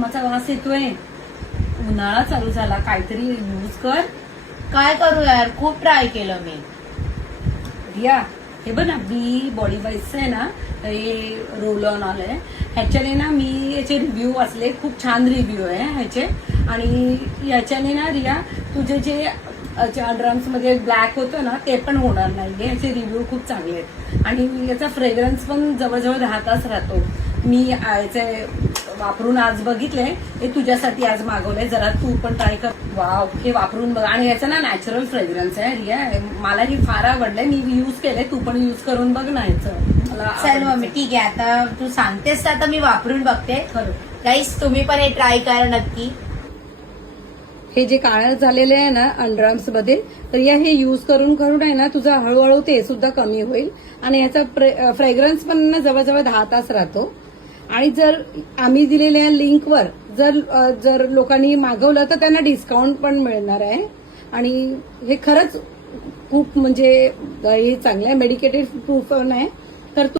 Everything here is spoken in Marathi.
घामाचा वास येतोय. उन्हाळा चालू झाला, काहीतरी यूज कर. काय करू यार, खूप ट्राय केलं मी. रिया, हे बघ ना, बी बॉडी वाईजचं आहे ना, हे रोल ऑन आलंय. ह्याच्याने ना मी याचे रिव्ह्यू वाचले, खूप छान रिव्ह्यू आहे ह्याचे. आणि याच्याने ना रिया, तुझे जे अंडरआर्म्स मध्ये ब्लॅक होतं ना, ते पण होणार नाही. याचे रिव्ह्यू खूप चांगले आहेत. आणि याचा फ्रेग्रन्स पण जवळजवळ 10 तास राहतो. मी याचे वापरून आज बघितले, हे तुझ्यासाठी आज मागवलंय, जरा तू पण ट्राय कर. वाव, हे वापरून बघ. आणि याचं ना नॅचरल फ्रेग्रन्स आहे रिया, मला ही फार आवडलंय. मी यूज केलंय, तू पण यूज करून बघ ना ह्याचं. मला चल मम्मी, ठीक आहे, आता तू सांगतेस तर आता मी वापरून बघते. खरं. गाईस, तुम्ही पण हे ट्राय करा नक्की. हे जे काळं झालेले आहे ना अंडरआर्म्स मध्ये, तर या हे यूज करून करून आहे ना, तुझा हळूहळू ते सुद्धा कमी होईल. आणि याचा फ्रेग्रन्स पण ना जवळजवळ 10 तास राहतो. आणि जर आम्ही दिलेल्या लिंकवर जर लोकांनी मागवलं तर त्यांना डिस्काउंट पण मिळणार आहे. आणि हे खरंच खूप म्हणजे हे चांगलं आहे, मेडिकेटेड प्रूफ पण आहे.